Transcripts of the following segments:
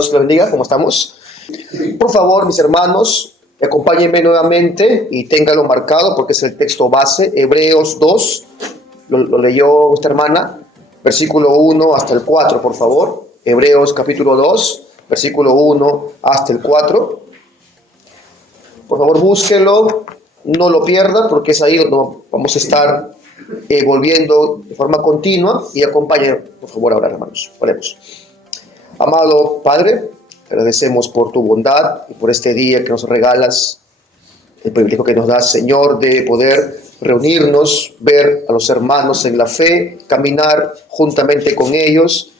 Dios los bendiga, ¿cómo estamos? Por favor, mis hermanos, acompáñenme nuevamente y ténganlo marcado porque es el texto base, Hebreos 2, lo leyó esta hermana, versículo 1 hasta el 4, por favor. Hebreos capítulo 2, versículo 1 hasta el 4. Por favor, búsquelo, no lo pierda porque es ahí donde vamos a estar volviendo de forma continua y acompáñenme, por favor, ahora, hermanos. Oremos. Amado Padre, te agradecemos por tu bondad y por este día que nos regalas, el privilegio que nos das, Señor, de poder reunirnos, ver a los hermanos en la fe, caminar juntamente con ellos,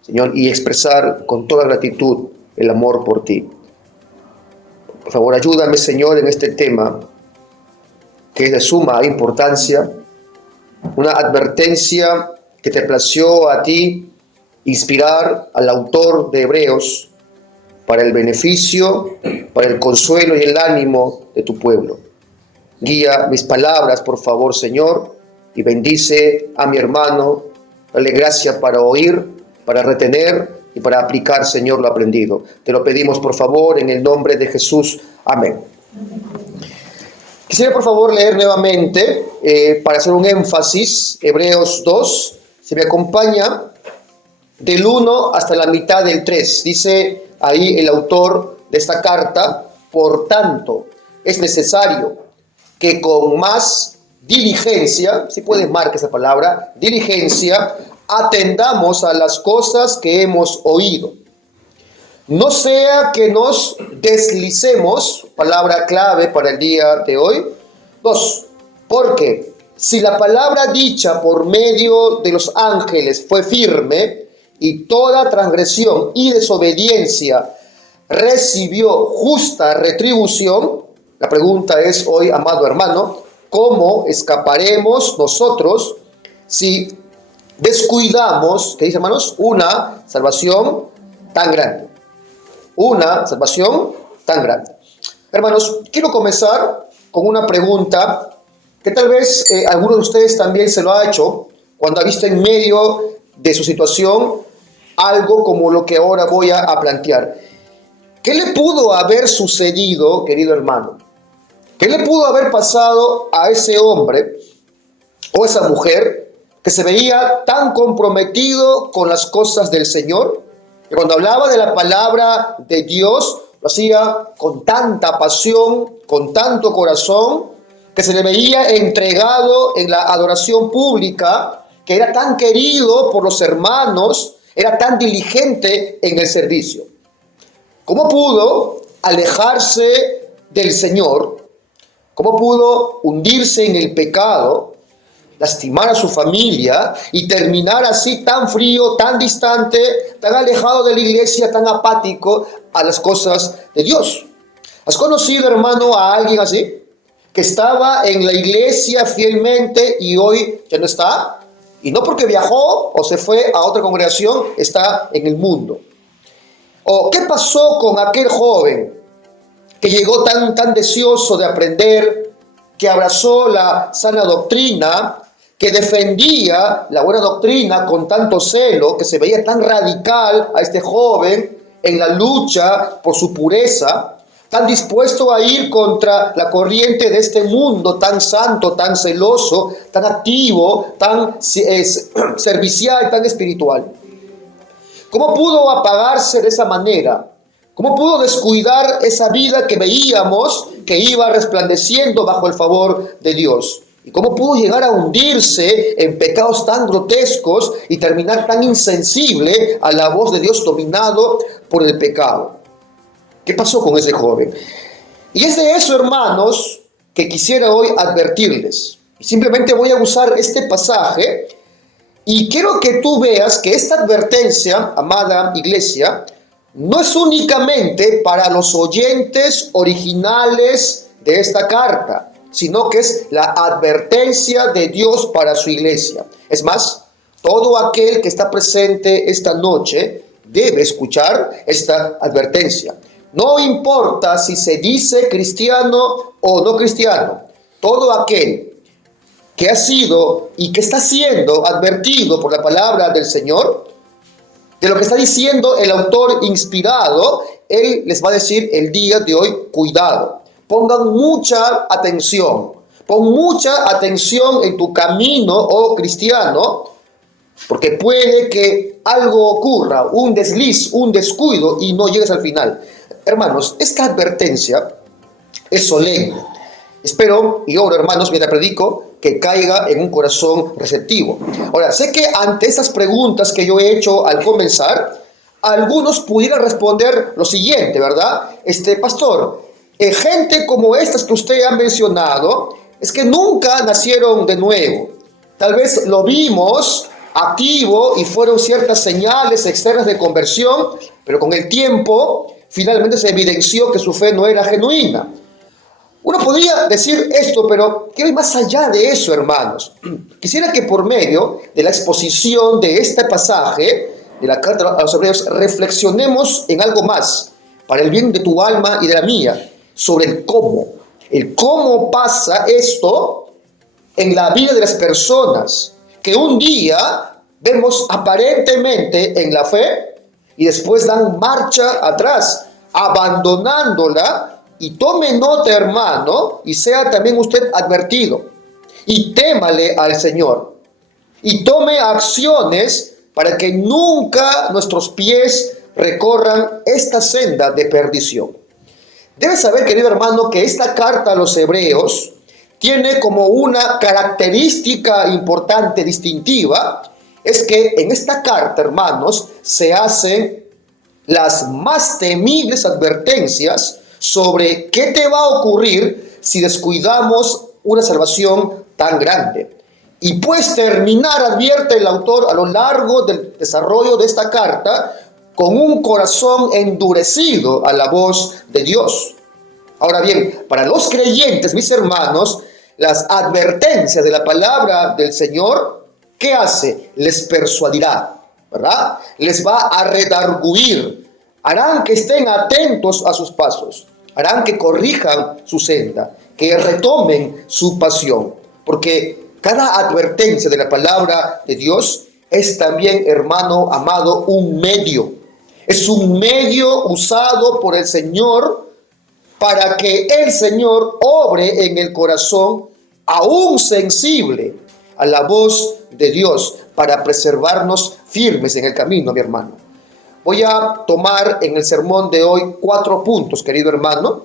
Señor, y expresar con toda gratitud el amor por ti. Por favor, ayúdame, Señor, en este tema que es de suma importancia, una advertencia que te plació a ti inspirar al autor de Hebreos para el beneficio, para el consuelo y el ánimo de tu pueblo. Guía mis palabras, por favor, Señor, y bendice a mi hermano. Dale gracia para oír, para retener y para aplicar, Señor, lo aprendido. Te lo pedimos, por favor, en el nombre de Jesús. Amén. Quisiera, por favor, leer nuevamente, para hacer un énfasis, Hebreos 2. Se me acompaña del 1 hasta la mitad del 3. Dice ahí el autor de esta carta: por tanto, es necesario que con más diligencia, si puedes marcar esa palabra, diligencia, atendamos a las cosas que hemos oído. No sea que nos deslicemos, palabra clave para el día de hoy. 2. Porque si la palabra dicha por medio de los ángeles fue firme, y toda transgresión y desobediencia recibió justa retribución, la pregunta es hoy, amado hermano, ¿cómo escaparemos nosotros si descuidamos, ¿qué dice, hermanos? Una salvación tan grande. Una salvación tan grande. Hermanos, quiero comenzar con una pregunta que tal vez alguno de ustedes también se lo ha hecho cuando ha visto en medio de su situación algo como lo que ahora voy a plantear. ¿Qué le pudo haber sucedido, querido hermano? ¿Qué le pudo haber pasado a ese hombre o esa mujer que se veía tan comprometido con las cosas del Señor, que cuando hablaba de la palabra de Dios lo hacía con tanta pasión, con tanto corazón, que se le veía entregado en la adoración pública, que era tan querido por los hermanos, era tan diligente en el servicio? ¿Cómo pudo alejarse del Señor? ¿Cómo pudo hundirse en el pecado, lastimar a su familia y terminar así tan frío, tan distante, tan alejado de la iglesia, tan apático a las cosas de Dios? ¿Has conocido, hermano, a alguien así? Que estaba en la iglesia fielmente y hoy ya no está. Y no porque viajó o se fue a otra congregación, está en el mundo. ¿O qué pasó con aquel joven que llegó tan deseoso de aprender, que abrazó la sana doctrina, que defendía la buena doctrina con tanto celo, que se veía tan radical a este joven en la lucha por su pureza, tan dispuesto a ir contra la corriente de este mundo tan santo, tan celoso, tan activo, tan servicial, tan espiritual? ¿Cómo pudo apagarse de esa manera? ¿Cómo pudo descuidar esa vida que veíamos que iba resplandeciendo bajo el favor de Dios? ¿Y cómo pudo llegar a hundirse en pecados tan grotescos y terminar tan insensible a la voz de Dios, dominado por el pecado? ¿Qué pasó con ese joven? Y es de eso, hermanos, que quisiera hoy advertirles. Y simplemente voy a usar este pasaje y quiero que tú veas que esta advertencia, amada iglesia, no es únicamente para los oyentes originales de esta carta, sino que es la advertencia de Dios para su iglesia. Es más, todo aquel que está presente esta noche debe escuchar esta advertencia. No importa si se dice cristiano o no cristiano, todo aquel que ha sido y que está siendo advertido por la palabra del Señor de lo que está diciendo el autor inspirado, él les va a decir el día de hoy, cuidado, pongan mucha atención, pon mucha atención en tu camino, oh cristiano, porque puede que algo ocurra, un desliz, un descuido y no llegues al final. Hermanos, esta advertencia es solemne. Espero y oro, hermanos, mientras predico, que caiga en un corazón receptivo. Ahora, sé que ante estas preguntas que yo he hecho al comenzar, algunos pudieran responder lo siguiente, ¿verdad? Pastor, gente como estas que usted ha mencionado, es que nunca nacieron de nuevo. Tal vez lo vimos activo y fueron ciertas señales externas de conversión, pero con el tiempo finalmente se evidenció que su fe no era genuina. Uno podría decir esto, pero quiero ir más allá de eso, hermanos. Quisiera que por medio de la exposición de este pasaje de la carta a los Hebreos reflexionemos en algo más para el bien de tu alma y de la mía, sobre el cómo pasa esto en la vida de las personas que un día vemos aparentemente en la fe y después dan marcha atrás, abandonándola. Y tome nota, hermano, y sea también usted advertido, y témale al Señor, y tome acciones para que nunca nuestros pies recorran esta senda de perdición. Debes saber, querido hermano, que esta carta a los Hebreos tiene como una característica importante, distintiva, es que en esta carta, hermanos, se hacen las más temibles advertencias sobre qué te va a ocurrir si descuidamos una salvación tan grande. Y pues terminar, advierte el autor a lo largo del desarrollo de esta carta, con un corazón endurecido a la voz de Dios. Ahora bien, para los creyentes, mis hermanos, las advertencias de la palabra del Señor, ¿qué hace? Les persuadirá, ¿verdad? Les va a redarguir, harán que estén atentos a sus pasos, harán que corrijan su senda, que retomen su pasión, porque cada advertencia de la palabra de Dios es también, hermano amado, un medio. Es un medio usado por el Señor para que el Señor obre en el corazón aún sensible a la voz de Dios para preservarnos firmes en el camino, mi hermano. Voy a tomar en el sermón de hoy 4 puntos, querido hermano.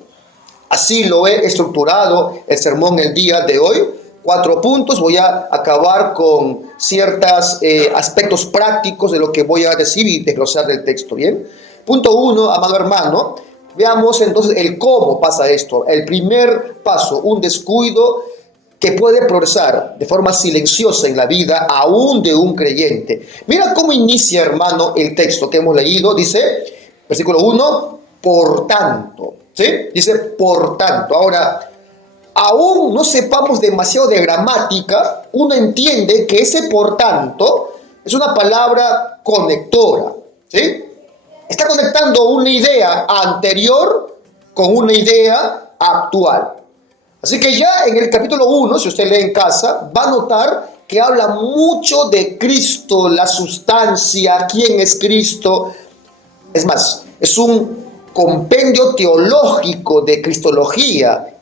Así lo he estructurado el sermón el día de hoy. 4 puntos. Voy a acabar con ciertos aspectos prácticos de lo que voy a decir y desglosar del texto. Bien. Punto 1, amado hermano. Veamos entonces el cómo pasa esto. El primer paso, un descuido que puede progresar de forma silenciosa en la vida aún de un creyente. Mira cómo inicia, hermano, el texto que hemos leído. Dice, versículo 1, por tanto. ¿Sí? Dice, por tanto. Ahora, aún no sepamos demasiado de gramática, uno entiende que ese por tanto es una palabra conectora. ¿Sí? Está conectando una idea anterior con una idea actual. Así que ya en el capítulo 1, si usted lee en casa, va a notar que habla mucho de Cristo, la sustancia, quién es Cristo. Es más, es un compendio teológico de cristología,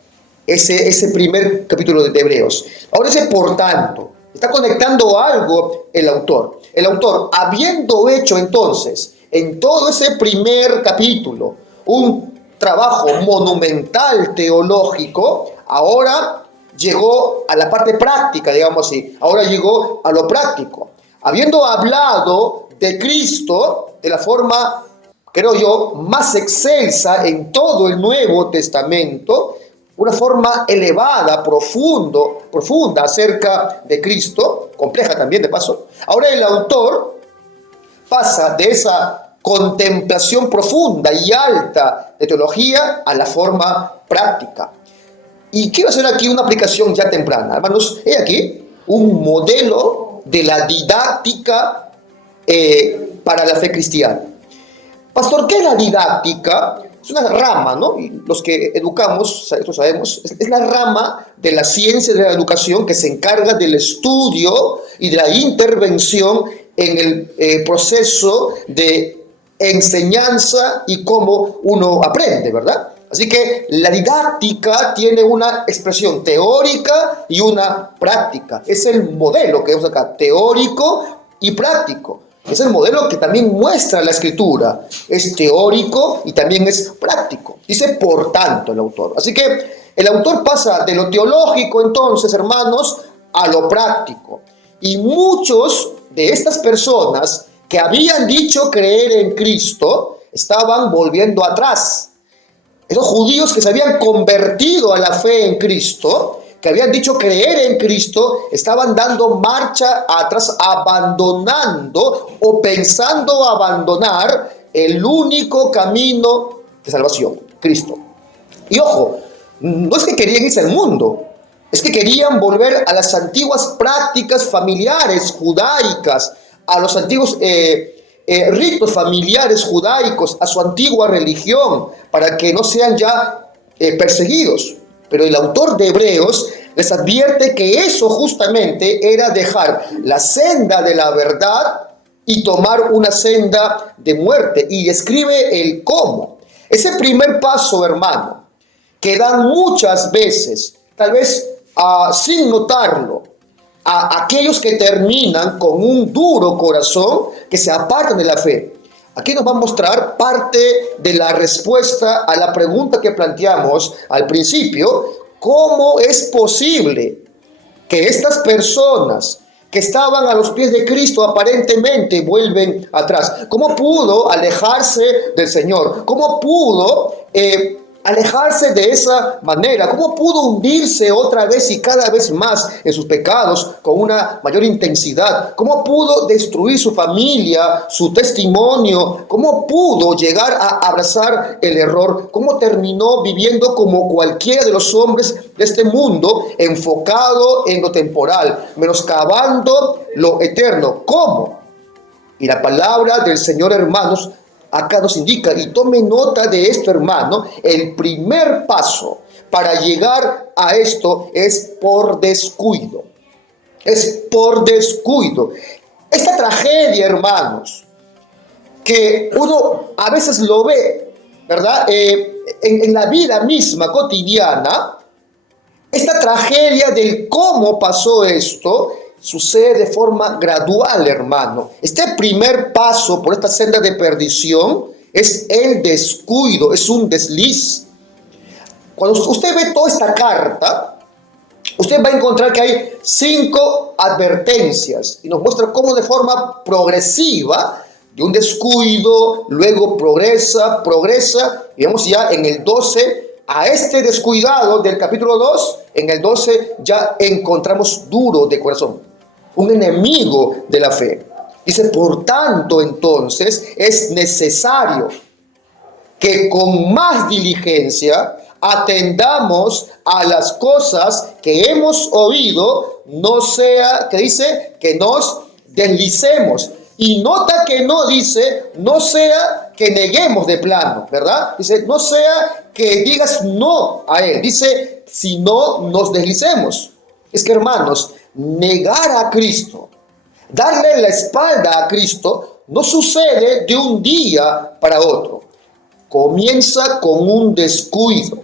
ese primer capítulo de Hebreos. Ahora ese por tanto, está conectando algo el autor. El autor, habiendo hecho entonces en todo ese primer capítulo un trabajo monumental teológico, ahora llegó a la parte práctica, digamos así. Ahora llegó a lo práctico. Habiendo hablado de Cristo de la forma, creo yo, más excelsa en todo el Nuevo Testamento, una forma elevada, profunda acerca de Cristo, compleja también de paso. Ahora el autor pasa de esa contemplación profunda y alta de teología a la forma práctica. Y quiero hacer aquí una aplicación ya temprana. Hermanos, he aquí un modelo de la didáctica para la fe cristiana. Pastor, ¿qué es la didáctica? Es una rama, ¿no? Y los que educamos, esto sabemos, es la rama de la ciencia de la educación que se encarga del estudio y de la intervención en el proceso de enseñanza y cómo uno aprende, ¿verdad? Así que la didáctica tiene una expresión teórica y una práctica. Es el modelo que vemos acá, teórico y práctico. Es el modelo que también muestra la escritura. Es teórico y también es práctico. Dice por tanto el autor. Así que el autor pasa de lo teológico entonces, hermanos, a lo práctico. Y muchos de estas personas que habían dicho creer en Cristo estaban volviendo atrás. Esos judíos que se habían convertido a la fe en Cristo, que habían dicho creer en Cristo, estaban dando marcha atrás, abandonando o pensando abandonar el único camino de salvación, Cristo. Y ojo, no es que querían irse al mundo, es que querían volver a las antiguas prácticas familiares judaicas, a los antiguos ritos familiares judaicos, a su antigua religión, para que no sean ya perseguidos. Pero el autor de Hebreos les advierte que eso justamente era dejar la senda de la verdad y tomar una senda de muerte. Y describe el cómo. Ese primer paso, hermano, que dan muchas veces, tal vez sin notarlo, a aquellos que terminan con un duro corazón, que se apartan de la fe. Aquí nos va a mostrar parte de la respuesta a la pregunta que planteamos al principio: ¿cómo es posible que estas personas que estaban a los pies de Cristo aparentemente vuelven atrás? ¿Cómo pudo alejarse del Señor? ¿Cómo pudo alejarse de esa manera? ¿Cómo pudo hundirse otra vez y cada vez más en sus pecados con una mayor intensidad? ¿Cómo pudo destruir su familia, su testimonio? ¿Cómo pudo llegar a abrazar el error? ¿Cómo terminó viviendo como cualquiera de los hombres de este mundo, enfocado en lo temporal, menoscabando lo eterno? ¿Cómo? Y la palabra del Señor, hermanos, acá nos indica, y tome nota de esto, hermano, el primer paso para llegar a esto es por descuido. Es por descuido. Esta tragedia, hermanos, que uno a veces lo ve, ¿verdad? En la vida misma cotidiana, esta tragedia del cómo pasó esto sucede de forma gradual, hermano. Este primer paso por esta senda de perdición es el descuido, es un desliz. Cuando usted ve toda esta carta, usted va a encontrar que hay 5 advertencias y nos muestra cómo de forma progresiva, de un descuido, luego progresa, y vamos ya en el 12, a este descuidado del capítulo 2, en el 12 ya encontramos duro de corazón, un enemigo de la fe. Dice, por tanto, entonces, es necesario que con más diligencia atendamos a las cosas que hemos oído, no sea, que dice, que nos deslicemos. Y nota que no dice, no sea que neguemos de plano, ¿verdad? Dice, no sea que digas no a él. Dice, si no nos deslicemos. Es que, hermanos, negar a Cristo, darle la espalda a Cristo, no sucede de un día para otro. Comienza con un descuido,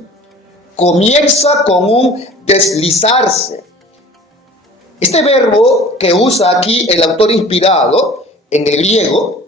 comienza con un deslizarse. Este verbo que usa aquí el autor inspirado en el griego,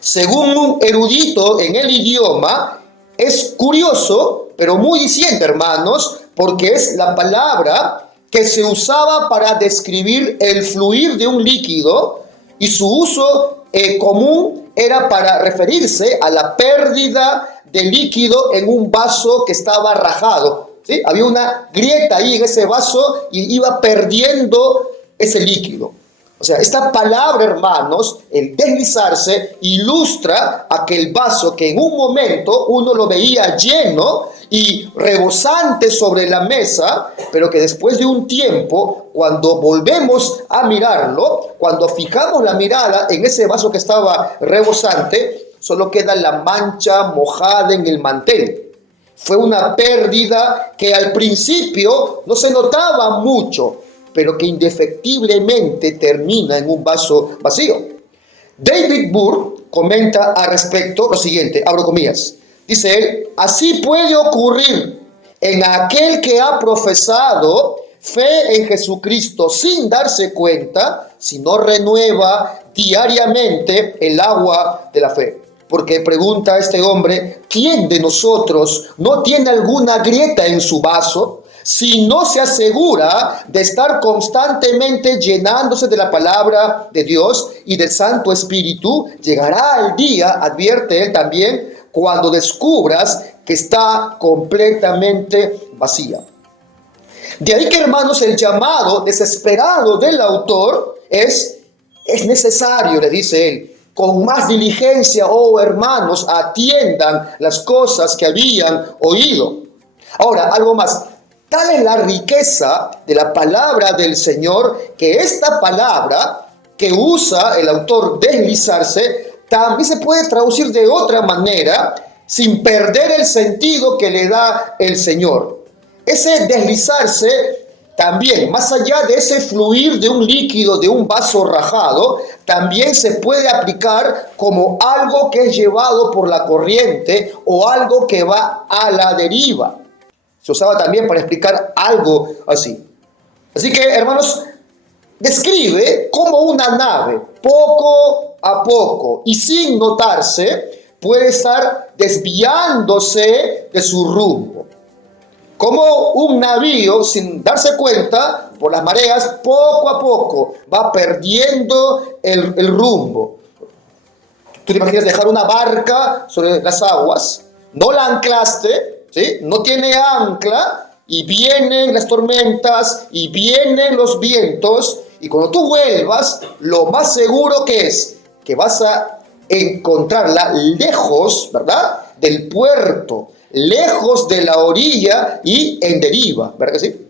según un erudito en el idioma, es curioso, pero muy diciente, hermanos, porque es la palabra que se usaba para describir el fluir de un líquido, y su uso común era para referirse a la pérdida de líquido en un vaso que estaba rajado, ¿sí? Había una grieta ahí en ese vaso y iba perdiendo ese líquido. O sea, esta palabra, hermanos, el deslizarse, ilustra aquel vaso que en un momento uno lo veía lleno y rebosante sobre la mesa, pero que después de un tiempo, cuando volvemos a mirarlo, cuando fijamos la mirada en ese vaso que estaba rebosante, solo queda la mancha mojada en el mantel. Fue una pérdida que al principio no se notaba mucho, pero que indefectiblemente termina en un vaso vacío. David Burr comenta al respecto lo siguiente, abro comillas, dice él: así puede ocurrir en aquel que ha profesado fe en Jesucristo sin darse cuenta, si no renueva diariamente el agua de la fe. Porque pregunta este hombre: ¿quién de nosotros no tiene alguna grieta en su vaso? Si no se asegura de estar constantemente llenándose de la palabra de Dios y del Santo Espíritu, llegará el día, advierte él también, cuando descubras que está completamente vacía. De ahí que, hermanos, el llamado desesperado del autor es necesario, le dice él, con más diligencia, oh hermanos, atiendan las cosas que habían oído. Ahora, algo más. Tal es la riqueza de la palabra del Señor, que esta palabra que usa el autor, deslizarse, también se puede traducir de otra manera, sin perder el sentido que le da el Señor. Ese deslizarse también, más allá de ese fluir de un líquido, de un vaso rajado, también se puede aplicar como algo que es llevado por la corriente o algo que va a la deriva. Se usaba también para explicar algo así. Así que, hermanos, describe cómo una nave, poco a poco y sin notarse, puede estar desviándose de su rumbo. Como un navío, sin darse cuenta, por las mareas, poco a poco va perdiendo el rumbo. Tú te imaginas dejar una barca sobre las aguas, no la anclaste, ¿sí? No tiene ancla, y vienen las tormentas, y vienen los vientos, y cuando tú vuelvas, lo más seguro que es que vas a encontrarla lejos, ¿verdad?, del puerto, lejos de la orilla y en deriva, ¿verdad que sí?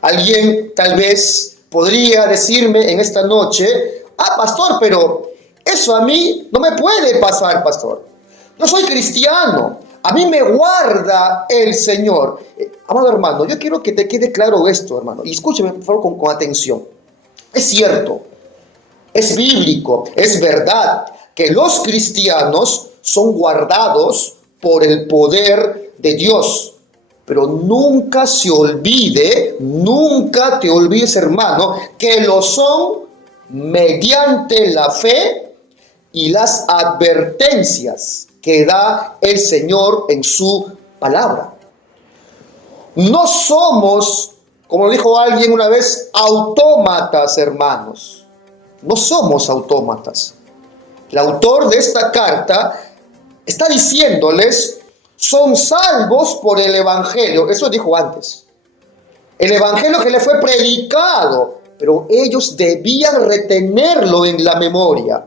Alguien tal vez podría decirme en esta noche: pastor, pero eso a mí no me puede pasar, pastor. Yo soy cristiano, a mí me guarda el Señor. Amado hermano, yo quiero que te quede claro esto, hermano, y escúcheme por favor con atención. Es cierto, es bíblico, es verdad que los cristianos son guardados por el poder de Dios. Pero nunca se olvide, nunca te olvides, hermano, que lo son mediante la fe y las advertencias que da el Señor en su palabra. No somos, como lo dijo alguien una vez, autómatas, hermanos. No somos autómatas. El autor de esta carta está diciéndoles: son salvos por el Evangelio. Eso dijo antes. El Evangelio que le fue predicado, pero ellos debían retenerlo en la memoria.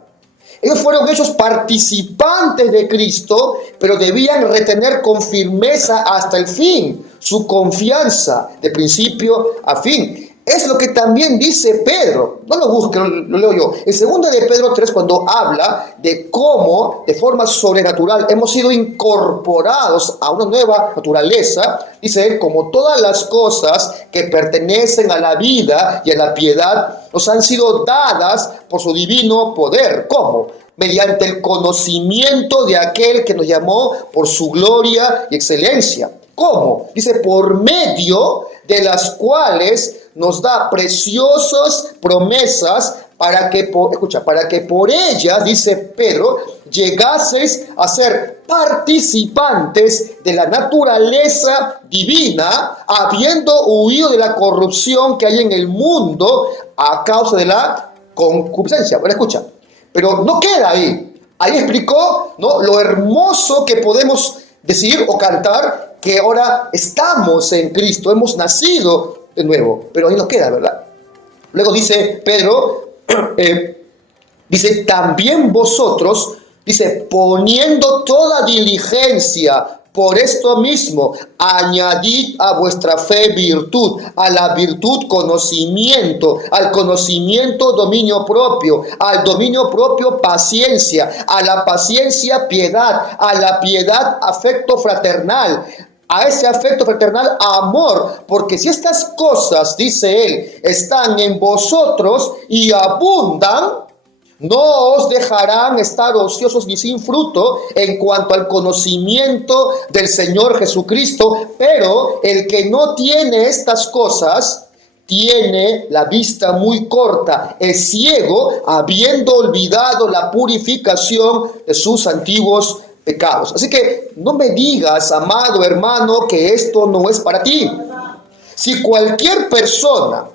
Ellos fueron hechos participantes de Cristo, pero debían retener con firmeza hasta el fin su confianza de principio a fin. Es lo que también dice Pedro. No lo busque, lo leo yo. En 2 de Pedro 3, cuando habla de cómo, de forma sobrenatural, hemos sido incorporados a una nueva naturaleza, dice él: como todas las cosas que pertenecen a la vida y a la piedad, nos han sido dadas por su divino poder. ¿Cómo? Mediante el conocimiento de aquel que nos llamó por su gloria y excelencia. ¿Cómo? Dice: por medio de las cuales nos da preciosas promesas para que por ellas, dice Pedro, llegaseis a ser participantes de la naturaleza divina, habiendo huido de la corrupción que hay en el mundo a causa de la concupiscencia. Bueno, escucha, pero no queda ahí. Ahí explicó, ¿no?, lo hermoso que podemos decir o cantar, que ahora estamos en Cristo, hemos nacido de nuevo, pero ahí no queda, ¿verdad? Luego dice Pedro, dice: también vosotros, dice, poniendo toda diligencia, por esto mismo, añadid a vuestra fe virtud, a la virtud conocimiento, al conocimiento dominio propio, al dominio propio paciencia, a la paciencia piedad, a la piedad afecto fraternal, a ese afecto fraternal amor, porque si estas cosas, dice él, están en vosotros y abundan, no os dejarán estar ociosos ni sin fruto en cuanto al conocimiento del Señor Jesucristo. Pero el que no tiene estas cosas tiene la vista muy corta, es ciego, habiendo olvidado la purificación de sus antiguos pecados. Así que no me digas, amado hermano, que esto no es para ti. Si cualquier persona,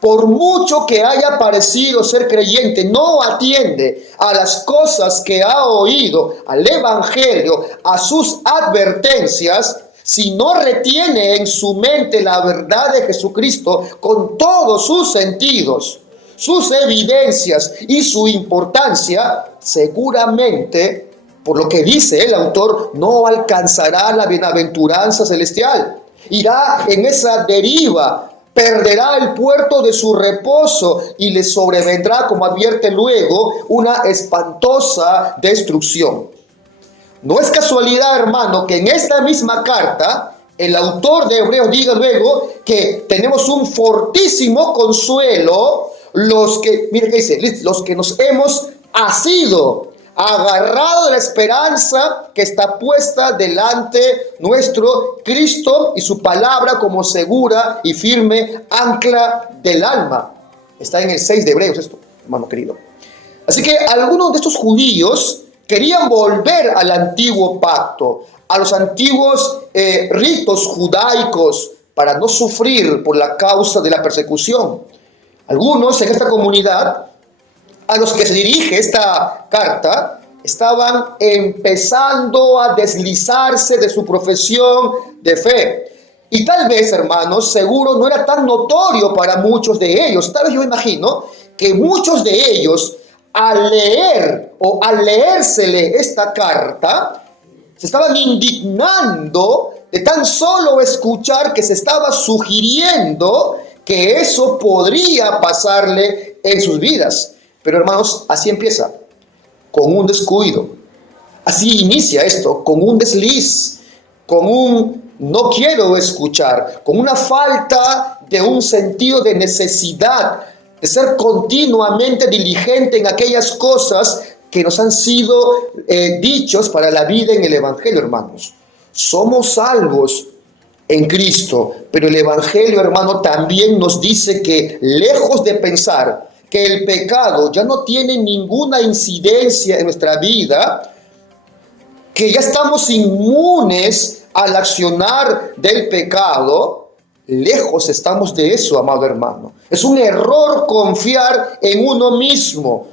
por mucho que haya parecido ser creyente, no atiende a las cosas que ha oído, al Evangelio, a sus advertencias, si no retiene en su mente la verdad de Jesucristo con todos sus sentidos, sus evidencias y su importancia, seguramente, por lo que dice el autor, no alcanzará la bienaventuranza celestial. Irá en esa deriva, perderá el puerto de su reposo y le sobrevendrá, como advierte luego, una espantosa destrucción. No es casualidad, hermano, que en esta misma carta el autor de Hebreos diga luego que tenemos un fortísimo consuelo los que, mire que dice, los que nos hemos asido, agarrado de la esperanza que está puesta delante nuestro Cristo y su palabra como segura y firme ancla del alma. Está en el 6 de Hebreos esto, hermano querido. Así que algunos de estos judíos querían volver al antiguo pacto, a los antiguos ritos judaicos para no sufrir por la causa de la persecución. Algunos en esta comunidad a los que se dirige esta carta estaban empezando a deslizarse de su profesión de fe. Y tal vez, hermanos, seguro no era tan notorio para muchos de ellos. Tal vez yo imagino que muchos de ellos, al leer o al leérsele esta carta, se estaban indignando de tan solo escuchar que se estaba sugiriendo que eso podría pasarle en sus vidas. Pero hermanos, así empieza, con un descuido. Así inicia esto, con un desliz, con un no quiero escuchar, con una falta de un sentido de necesidad, de ser continuamente diligente en aquellas cosas que nos han sido dichos para la vida en el Evangelio, hermanos. Somos salvos en Cristo, pero el Evangelio, hermano, también nos dice que lejos de pensar que el pecado ya no tiene ninguna incidencia en nuestra vida, que ya estamos inmunes al accionar del pecado, lejos estamos de eso, amado hermano. Es un error confiar en uno mismo.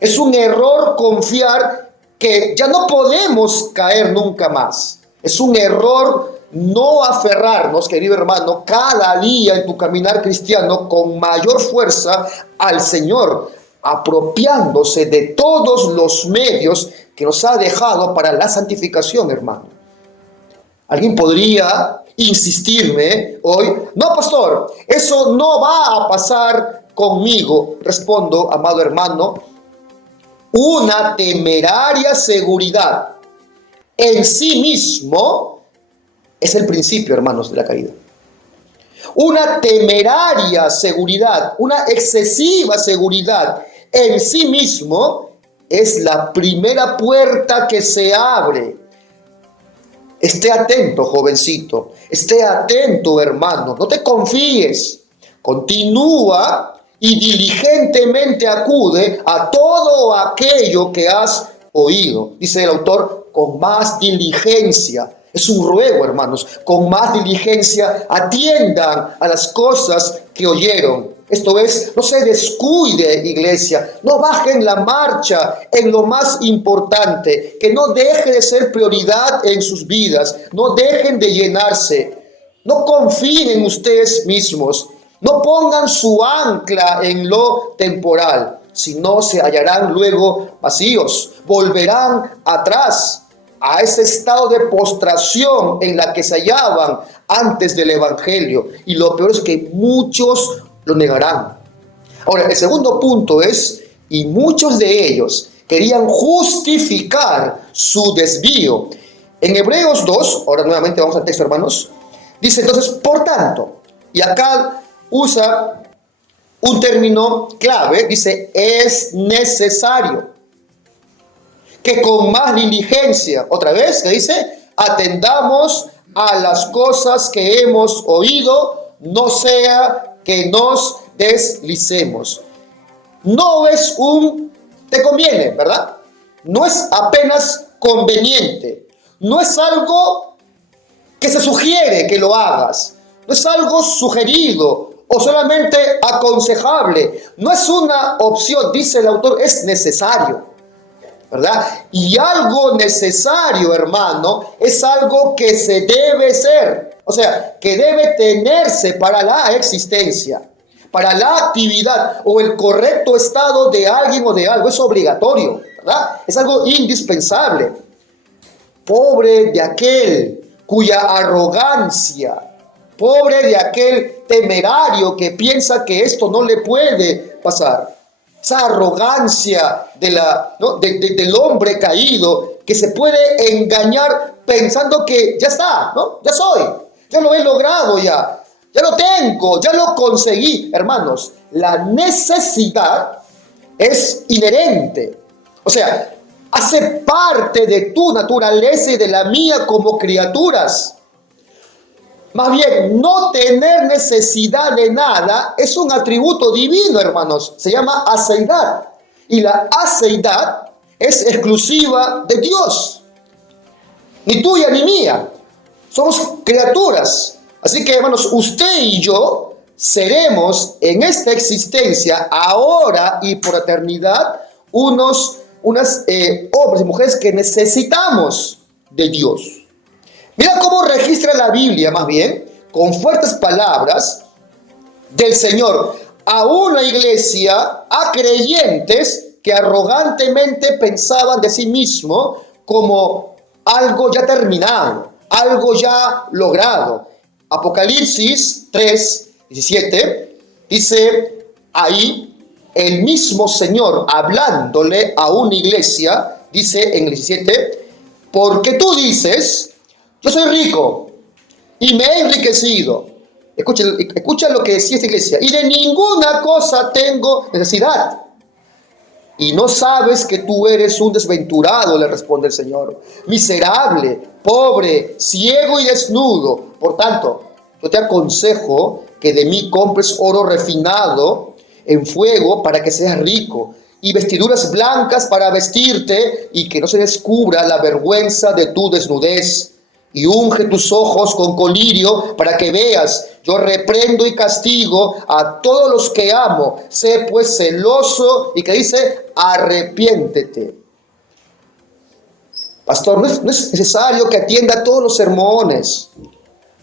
Es un error confiar que ya no podemos caer nunca más. Es un error no aferrarnos, querido hermano, cada día en tu caminar cristiano con mayor fuerza al Señor, apropiándose de todos los medios que nos ha dejado para la santificación, hermano. Alguien podría insistirme hoy, no, pastor, eso no va a pasar conmigo. Respondo, amado hermano, una temeraria seguridad en sí mismo es el principio, hermanos, de la caída. Una temeraria seguridad, una excesiva seguridad en sí mismo es la primera puerta que se abre. Esté atento, jovencito. Esté atento, hermano. No te confíes. Continúa y diligentemente acude a todo aquello que has oído. Dice el autor, con más diligencia. Es un ruego, hermanos, con más diligencia atiendan a las cosas que oyeron. Esto es, no se descuide, iglesia, no bajen la marcha en lo más importante, que no deje de ser prioridad en sus vidas, no dejen de llenarse, no confíen en ustedes mismos, no pongan su ancla en lo temporal, sino se hallarán luego vacíos, volverán atrás a ese estado de postración en la que se hallaban antes del Evangelio. Y lo peor es que muchos lo negarán. Ahora, el segundo punto es, y muchos de ellos querían justificar su desvío En Hebreos 2, ahora nuevamente vamos al texto, hermanos, dice entonces, por tanto, y acá usa un término clave, dice, es necesario que con más diligencia, otra vez, que dice, atendamos a las cosas que hemos oído, no sea que nos deslicemos. No es te conviene, ¿verdad? No es apenas conveniente. No es algo que se sugiere que lo hagas. No es algo sugerido o solamente aconsejable. No es una opción, dice el autor, es necesario, ¿verdad? Y algo necesario, hermano, es algo que se debe ser. O sea, que debe tenerse para la existencia, para la actividad o el correcto estado de alguien o de algo. Es obligatorio, ¿verdad? Es algo indispensable. Pobre de aquel cuya arrogancia, pobre de aquel temerario que piensa que esto no le puede pasar. Esa arrogancia del hombre caído que se puede engañar pensando que ya está, ¿no? Ya soy, ya lo he logrado, ya lo tengo, ya lo conseguí. Hermanos, la necesidad es inherente. O sea, hace parte de tu naturaleza y de la mía como criaturas. Más bien, no tener necesidad de nada es un atributo divino, hermanos. Se llama aseidad. Y la aseidad es exclusiva de Dios. Ni tuya ni mía. Somos criaturas. Así que, hermanos, usted y yo seremos en esta existencia, ahora y por eternidad, unas hombres y mujeres que necesitamos de Dios. Mira cómo registra la Biblia, más bien, con fuertes palabras del Señor, a una iglesia, a creyentes que arrogantemente pensaban de sí mismo como algo ya terminado, algo ya logrado. Apocalipsis 3:17 dice ahí, el mismo Señor hablándole a una iglesia, dice en el 17, porque tú dices, yo soy rico y me he enriquecido. Escucha lo que decía esta iglesia. Y de ninguna cosa tengo necesidad. Y no sabes que tú eres un desventurado, le responde el Señor. Miserable, pobre, ciego y desnudo. Por tanto, yo te aconsejo que de mí compres oro refinado en fuego para que seas rico, y vestiduras blancas para vestirte, y que no se descubra la vergüenza de tu desnudez. Y unge tus ojos con colirio para que veas. Yo reprendo y castigo a todos los que amo. Sé pues celoso, y que dice, arrepiéntete. Pastor, no es necesario que atienda todos los sermones.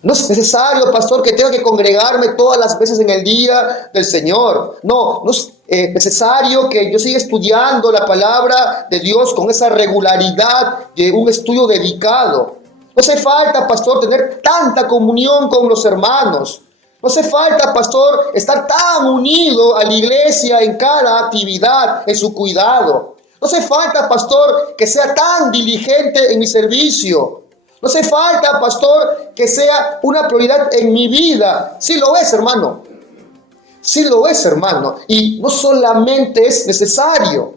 No es necesario, pastor, que tenga que congregarme todas las veces en el día del Señor. No es necesario que yo siga estudiando la palabra de Dios con esa regularidad de un estudio dedicado. No hace falta, pastor, tener tanta comunión con los hermanos. No hace falta, pastor, estar tan unido a la iglesia en cada actividad, en su cuidado. No hace falta, pastor, que sea tan diligente en mi servicio. No hace falta, pastor, que sea una prioridad en mi vida. Sí lo es, hermano. Sí lo es, hermano. Y no solamente es necesario,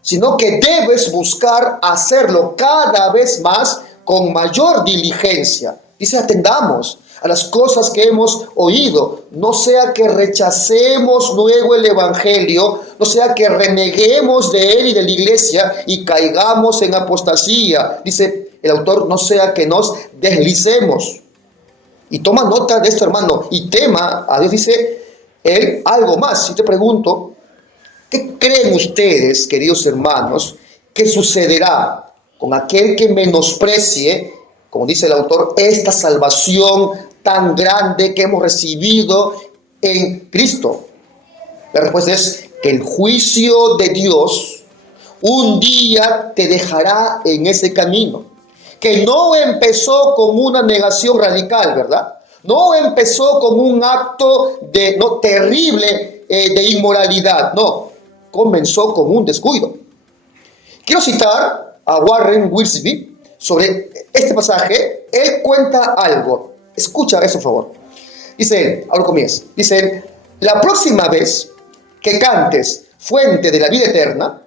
sino que debes buscar hacerlo cada vez más con mayor diligencia. Dice, atendamos a las cosas que hemos oído, no sea que rechacemos luego el evangelio, no sea que reneguemos de él y de la iglesia y caigamos en apostasía. Dice el autor, no sea que nos deslicemos. Y toma nota de esto, hermano, y tema a Dios, dice él, algo más. Y te pregunto, ¿qué creen ustedes, queridos hermanos, que sucederá con aquel que menosprecie, como dice el autor, esta salvación tan grande que hemos recibido en Cristo? La respuesta es que el juicio de Dios un día te dejará en ese camino, que no empezó con una negación radical, ¿verdad? No empezó con un acto terrible de inmoralidad, no, comenzó con un descuido. Quiero citar a Warren Wiersbe sobre este pasaje, él cuenta algo. Escucha eso, por favor. Dice él, ahora comienza. Dice él, la próxima vez que cantes Fuente de la Vida Eterna,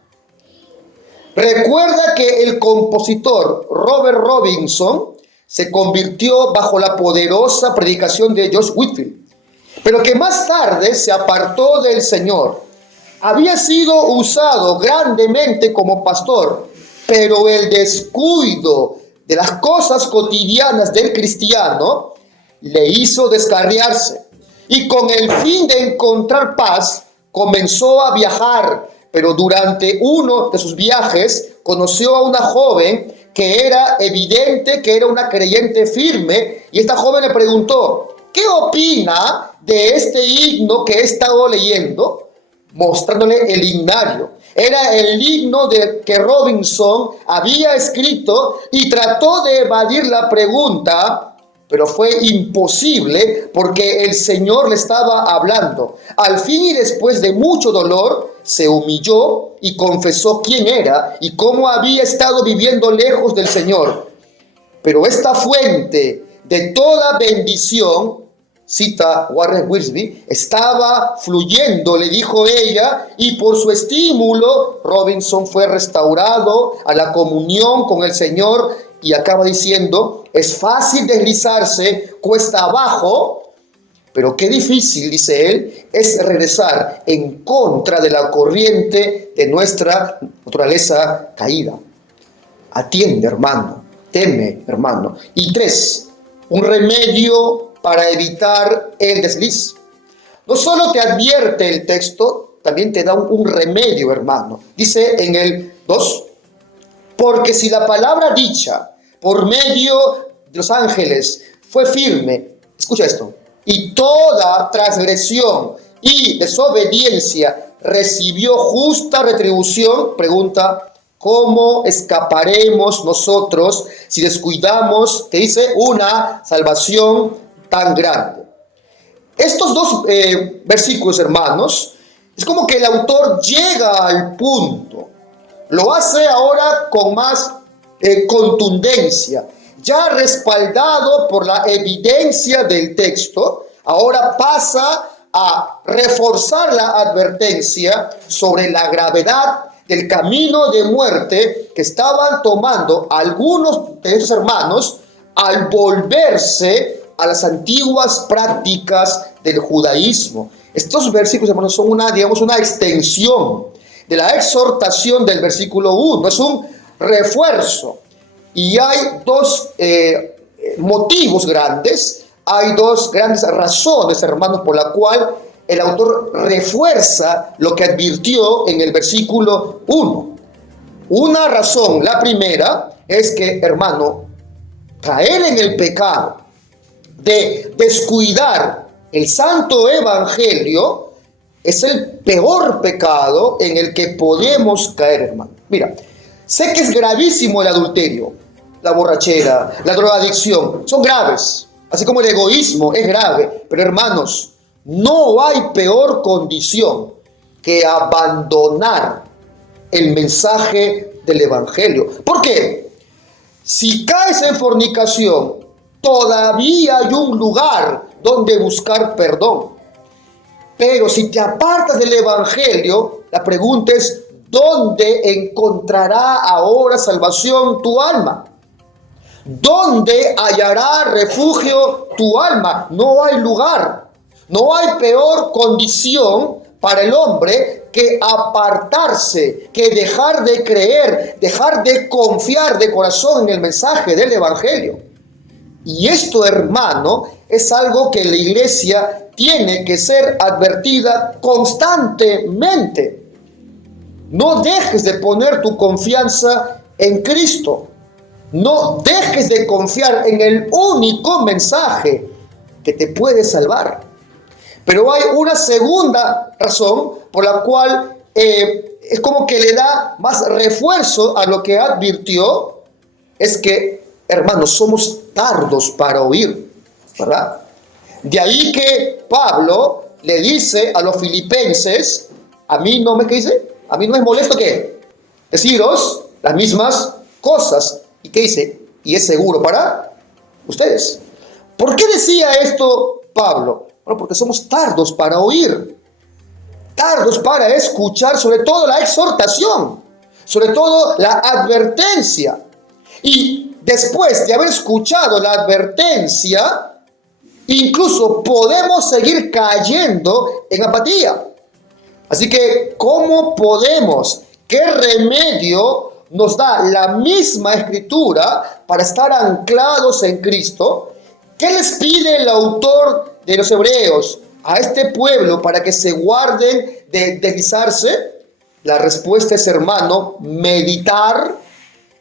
recuerda que el compositor Robert Robinson se convirtió bajo la poderosa predicación de Josh Whitfield, pero que más tarde se apartó del Señor. Había sido usado grandemente como pastor, pero el descuido de las cosas cotidianas del cristiano le hizo descarriarse, y con el fin de encontrar paz comenzó a viajar, pero durante uno de sus viajes conoció a una joven que era evidente que era una creyente firme, y esta joven le preguntó, ¿qué opina de este himno que he estado leyendo? Mostrándole el himnario. Era el himno que Robinson había escrito, y trató de evadir la pregunta, pero fue imposible porque el Señor le estaba hablando. Al fin y después de mucho dolor, se humilló y confesó quién era y cómo había estado viviendo lejos del Señor. Pero esta fuente de toda bendición, cita Warren Wiersbe, estaba fluyendo, le dijo ella, y por su estímulo Robinson fue restaurado a la comunión con el Señor. Y acaba diciendo, es fácil deslizarse cuesta abajo, pero qué difícil, dice él, es regresar en contra de la corriente de nuestra naturaleza caída. Atiende, hermano, teme, hermano. Y 3, un remedio para evitar el desliz. No solo te advierte el texto, también te da un remedio, hermano. Dice en el 2, porque si la palabra dicha por medio de los ángeles fue firme, escucha esto, y toda transgresión y desobediencia recibió justa retribución, pregunta, ¿cómo escaparemos nosotros si descuidamos, que dice, una salvación tan grande? Estos dos versículos, hermanos, es como que el autor llega al punto. Lo hace ahora con más contundencia, ya respaldado por la evidencia del texto. Ahora pasa a reforzar la advertencia sobre la gravedad del camino de muerte que estaban tomando algunos de estos hermanos al volverse a las antiguas prácticas del judaísmo. Estos versículos, hermanos, son una extensión de la exhortación del versículo 1, es un refuerzo. Y hay dos motivos grandes, hay dos grandes razones, hermanos, por la cual el autor refuerza lo que advirtió en el versículo 1. Una razón, la primera, es que, hermano, caer en el pecado de descuidar el santo evangelio es el peor pecado en el que podemos caer, hermano. Mira, sé que es gravísimo el adulterio, la borrachera, la drogadicción, son graves, así como el egoísmo es grave, pero hermanos, no hay peor condición que abandonar el mensaje del evangelio. ¿Por qué? Si caes en fornicación, todavía hay un lugar donde buscar perdón. Pero si te apartas del evangelio, la pregunta es, ¿dónde encontrará ahora salvación tu alma? ¿Dónde hallará refugio tu alma? No hay lugar. No hay peor condición para el hombre que apartarse, que dejar de creer, dejar de confiar de corazón en el mensaje del evangelio. Y esto, hermano, es algo que la iglesia tiene que ser advertida constantemente. No dejes de poner tu confianza en Cristo. No dejes de confiar en el único mensaje que te puede salvar. Pero hay una segunda razón por la cual es como que le da más refuerzo a lo que advirtió. Es que, hermanos, somos tardos para oír, ¿verdad? De ahí que Pablo le dice a los filipenses, a mí no me, ¿qué dice? A mí no me molesto, ¿qué? Deciros las mismas cosas. ¿Y qué dice? y es seguro para ustedes. ¿Por qué decía esto Pablo? Bueno, porque somos tardos para oír, tardos para escuchar, sobre todo la exhortación, sobre todo la advertencia. Y después de haber escuchado la advertencia, incluso podemos seguir cayendo en apatía. Así que, ¿cómo podemos? ¿Qué remedio nos da la misma Escritura para estar anclados en Cristo? ¿Qué les pide el autor de los Hebreos a este pueblo para que se guarden de deslizarse? La respuesta es, hermano, meditar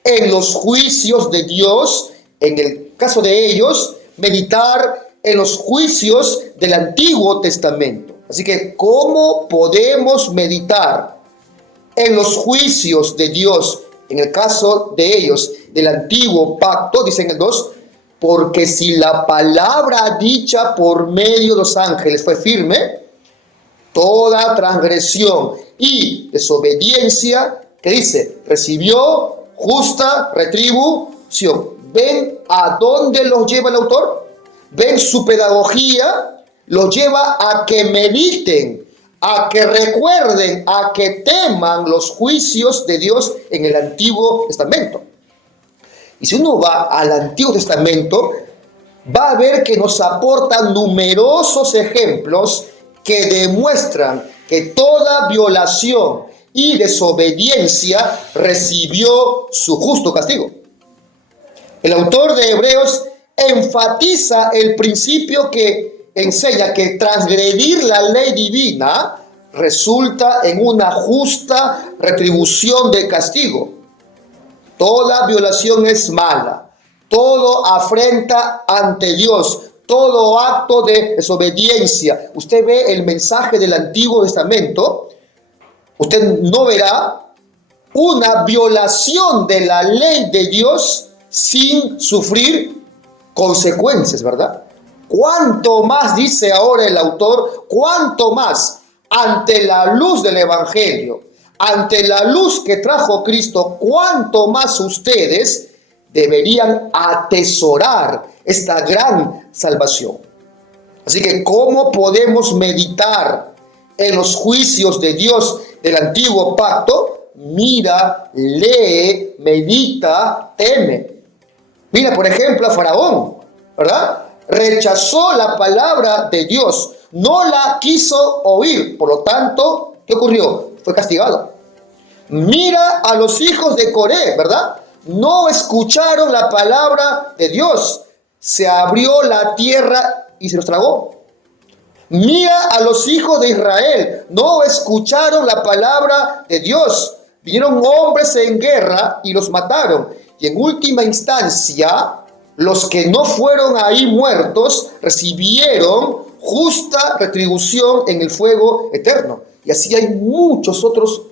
en los juicios de Dios. En el caso de ellos, meditar en los juicios del Antiguo Testamento. Así que, ¿cómo podemos meditar en los juicios de Dios? En el caso de ellos, del Antiguo Pacto, dice en el 2, porque si la palabra dicha por medio de los ángeles fue firme, toda transgresión y desobediencia, que dice, recibió justa retribución. ¿Ven a dónde los lleva el autor? ¿Ven su pedagogía? Los lleva a que mediten, a que recuerden, a que teman los juicios de Dios en el Antiguo Testamento. Y si uno va al Antiguo Testamento, va a ver que nos aportan numerosos ejemplos que demuestran que toda violación y desobediencia recibió su justo castigo. El autor de Hebreos enfatiza el principio que enseña que transgredir la ley divina resulta en una justa retribución de castigo. Toda violación es mala, todo afrenta ante Dios, todo acto de desobediencia. Usted ve el mensaje del Antiguo Testamento, usted no verá una violación de la ley de Dios sin sufrir consecuencias, ¿verdad? ¿Cuánto más, dice ahora el autor, cuánto más ante la luz del Evangelio, ante la luz que trajo Cristo, cuánto más ustedes deberían atesorar esta gran salvación? Así que, ¿cómo podemos meditar en los juicios de Dios del Antiguo Pacto? Mira, lee, medita, teme. Mira, por ejemplo, a Faraón, ¿verdad? Rechazó la palabra de Dios, no la quiso oír, por lo tanto, ¿qué ocurrió? Fue castigado. Mira a los hijos de Coré, ¿verdad? No escucharon la palabra de Dios, se abrió la tierra y se los tragó. Mira a los hijos de Israel, no escucharon la palabra de Dios, vinieron hombres en guerra y los mataron. Y en última instancia, los que no fueron ahí muertos recibieron justa retribución en el fuego eterno. Y así hay muchos otros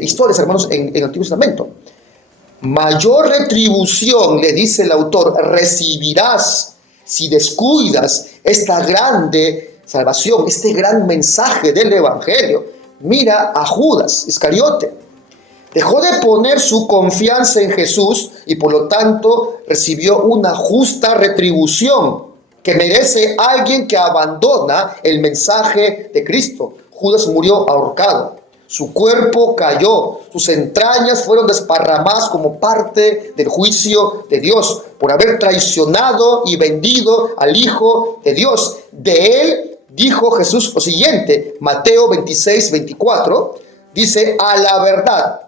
historias, hermanos, en el Antiguo Testamento. Mayor retribución, le dice el autor, recibirás si descuidas esta grande salvación, este gran mensaje del Evangelio. Mira a Judas Iscariote. Dejó de poner su confianza en Jesús y por lo tanto recibió una justa retribución que merece alguien que abandona el mensaje de Cristo. Judas murió ahorcado, su cuerpo cayó, sus entrañas fueron desparramadas como parte del juicio de Dios por haber traicionado y vendido al Hijo de Dios. De él dijo Jesús lo siguiente, Mateo 26, 24, dice, a la verdad,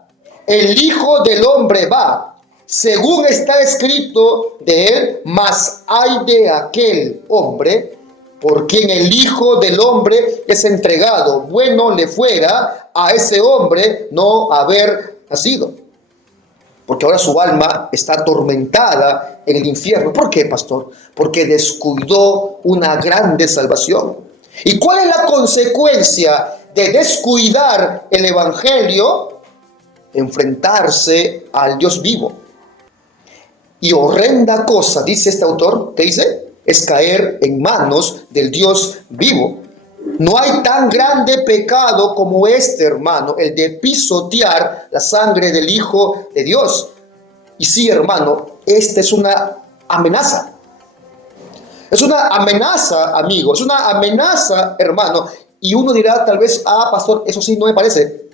el Hijo del Hombre va, según está escrito de él, mas hay de aquel hombre por quien el Hijo del Hombre es entregado. Bueno le fuera a ese hombre no haber nacido, porque ahora su alma está atormentada en el infierno. ¿Por qué, pastor? Porque descuidó una grande salvación. ¿Y cuál es la consecuencia de descuidar el Evangelio? Enfrentarse al Dios vivo. Y horrenda cosa, dice este autor, ¿qué dice? Es caer en manos del Dios vivo. No hay tan grande pecado como este, hermano, el de pisotear la sangre del Hijo de Dios. Y sí, hermano, esta es una amenaza. Es una amenaza, amigo, es una amenaza, hermano. Y uno dirá tal vez, pastor, eso sí no me parece.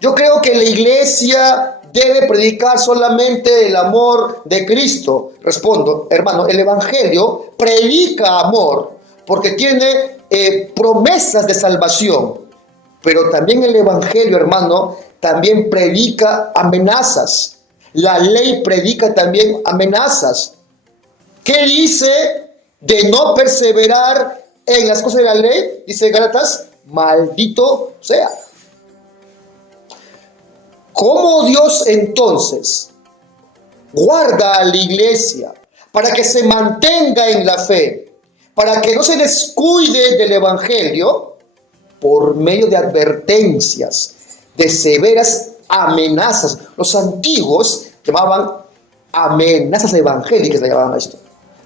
Yo creo que la iglesia debe predicar solamente el amor de Cristo. Respondo, hermano, el evangelio predica amor porque tiene promesas de salvación. Pero también el evangelio, hermano, también predica amenazas. La ley predica también amenazas. ¿Qué dice de no perseverar en las cosas de la ley? Dice Gálatas, maldito sea. ¿Cómo Dios entonces guarda a la iglesia para que se mantenga en la fe, para que no se descuide del evangelio? Por medio de advertencias, de severas amenazas. Los antiguos llamaban amenazas evangélicas, le llamaban a esto.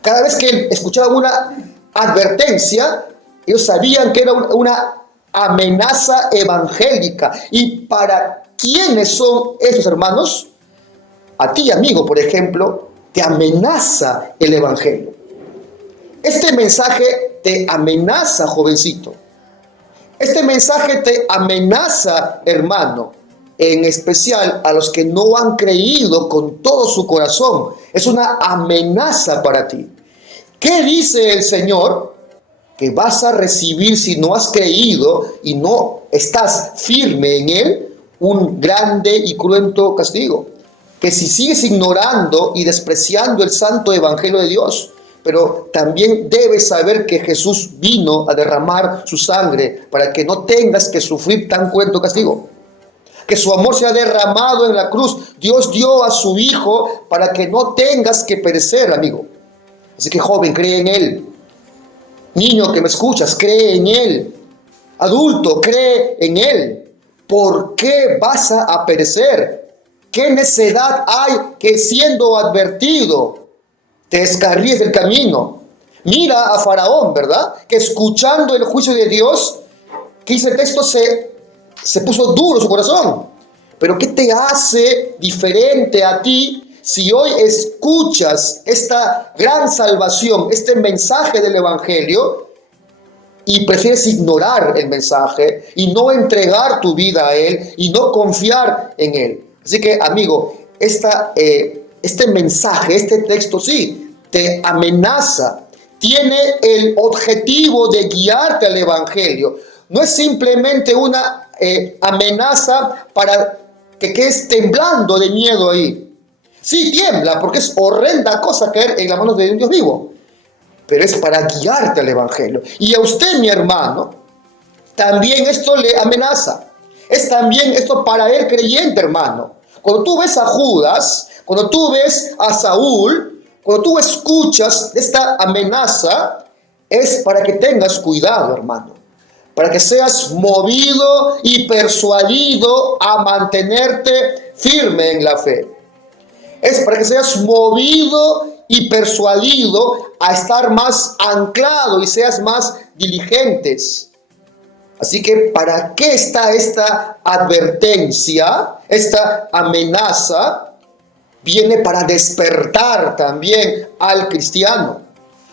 Cada vez que escuchaban una advertencia, ellos sabían que era una amenaza evangélica. ¿Y para quiénes son esos hermanos? A ti, amigo, por ejemplo, te amenaza el evangelio. Este mensaje te amenaza, jovencito. Este mensaje te amenaza, hermano, en especial a los que no han creído con todo su corazón. Es una amenaza para ti. ¿Qué dice el Señor? Que vas a recibir, si no has creído y no estás firme en Él, un grande y cruento castigo. Que si sigues ignorando y despreciando el santo evangelio de Dios, pero también debes saber que Jesús vino a derramar su sangre para que no tengas que sufrir tan cruento castigo. Que su amor se ha derramado en la cruz. Dios dio a su Hijo para que no tengas que perecer, amigo. Así que, joven, cree en Él. Niño que me escuchas, cree en Él. Adulto, cree en Él. ¿Por qué vas a perecer? ¿Qué necedad hay que, siendo advertido, te descarríes del camino? Mira a Faraón, ¿verdad? Que escuchando el juicio de Dios, que dice el texto, se puso duro su corazón. Pero ¿qué te hace diferente a ti si hoy escuchas esta gran salvación, este mensaje del evangelio, y prefieres ignorar el mensaje y no entregar tu vida a Él y no confiar en Él? Así que, amigo, este mensaje, este texto, sí, te amenaza. Tiene el objetivo de guiarte al evangelio. No es simplemente una amenaza para que quedes temblando de miedo ahí. Sí, tiembla, porque es horrenda cosa caer en las manos de un Dios vivo. Pero es para guiarte al evangelio. Y a usted, mi hermano, también esto le amenaza. Es también esto para el creyente, hermano. Cuando tú ves a Judas, cuando tú ves a Saúl, cuando tú escuchas esta amenaza, es para que tengas cuidado, hermano. Para que seas movido y persuadido a mantenerte firme en la fe. Es para que seas movido y persuadido a estar más anclado y seas más diligentes. Así que, ¿para qué está esta advertencia, esta amenaza? Viene para despertar también al cristiano.